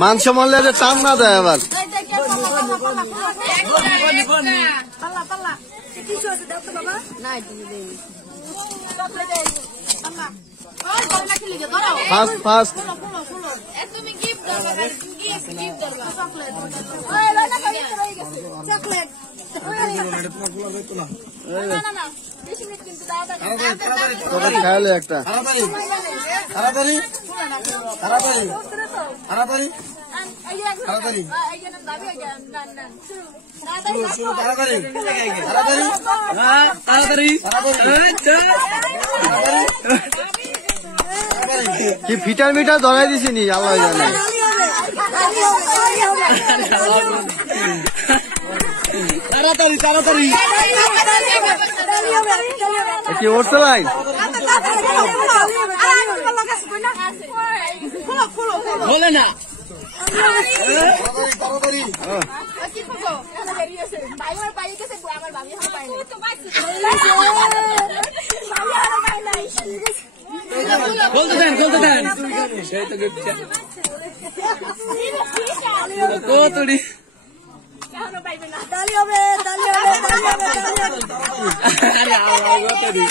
মাংস মরলে যে টান না দেয় আবার। ফাস্ট ফাস্ট খেয়ালে একটা কি ফিটার মিটার ধরাই দিছি নি আল্লাহ জানে। তাড়াতাড়ি তাড়াতাড়ি কি উঠছে ভাই? বলে না বলতে দেন বলতে দেন সেই তো কতড়ি তালি হবে তালি হবে তালি হবে আরে আল্লাহ কতড়ি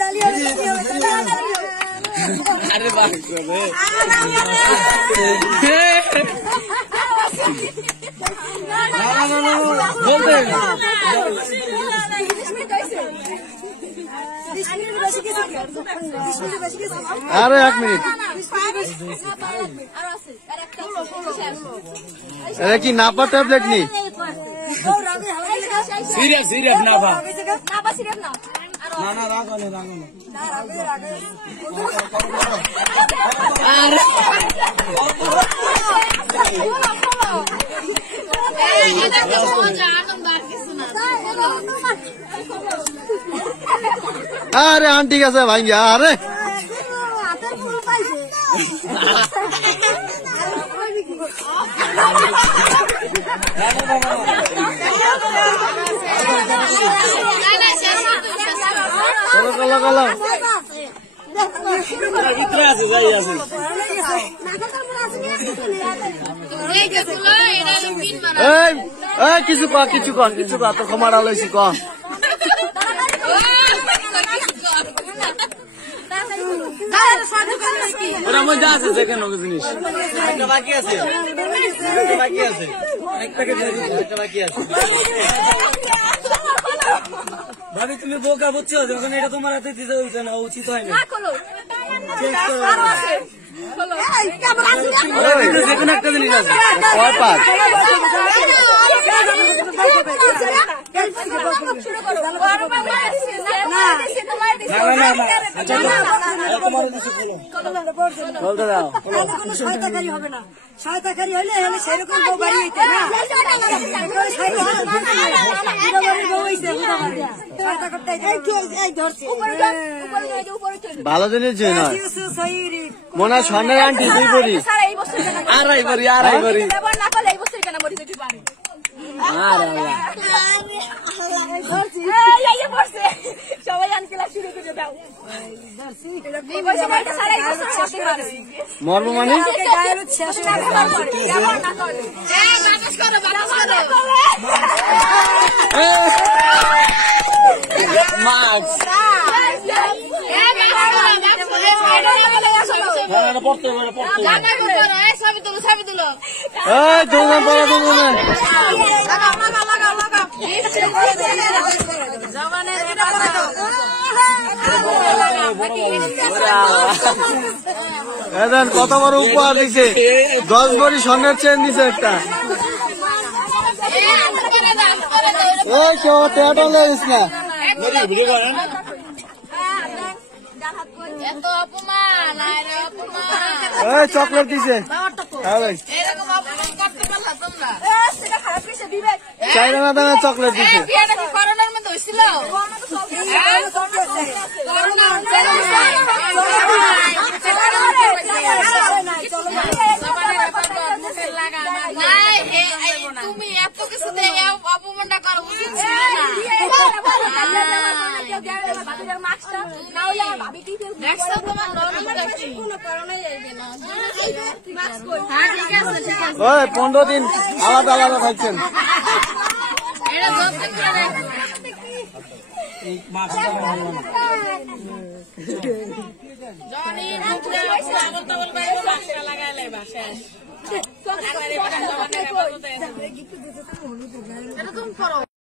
তালি হবে তালি হবে আরে বাহ করে বলতে আরে 1 মিনিট আরে কি নাপা ট্যাবলেট নি serious serious Napa Napa serious না না না রাগো না রাগো না আরে এটা তো মজা আনন্দ আর কিছু না আরে আন্টি কাছে ভাঙ্গা আরে কিছু কর কিছু কর কিছু কর তো ক্ষমা ডালাইছি ক ওরা মধ্যে আছে যেখানে জিনিস একটা বাকি আছে একটা বাকি আছে একটা বাকি আছে ভাবি তুমি বোকা বুঝছো যখন এটা তোমার হাতে দিতে হইছে না উচিত হয় না যেকোনো একটা জিনিস আছে সহায়তাকারী হবে না সহায়তাকারী হলে সেরকম বউ বাড়ি হইতে না ভালো জিনিস মনে হয় স্বর্ণের আন্টি দুই করি আড়াই বাড়ি আড়াই বাড়ি মর্ম মানে কত বড় উপহার দিছে 10 ভরি স্বর্ণের চেন দিছে একটা চকলেট দিছে চাইনা না দানা চকলেট দিছে তুমি এত কিছু অপমানটা করো ওই 15 দিন আলাদা আলাদা থাকছেন। জনি